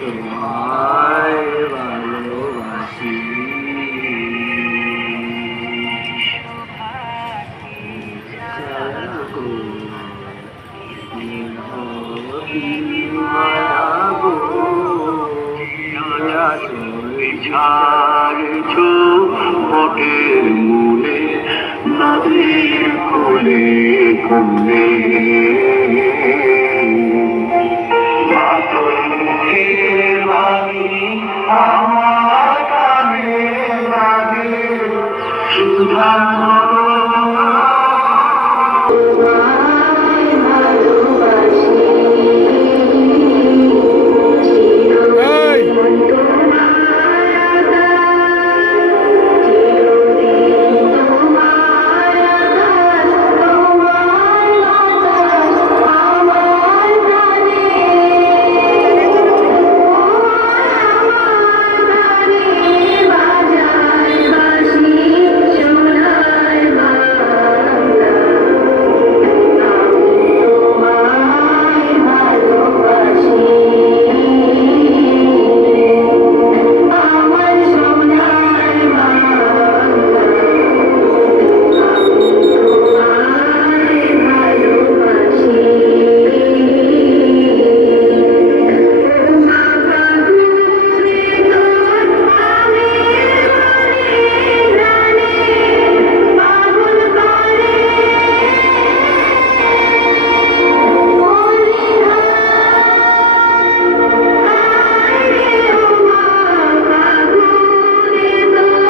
তোমায় ভালোবাসি ছাড়ছো মোটের মূলে নদীর কোলে কোলে আমার কানে লাগে শুধু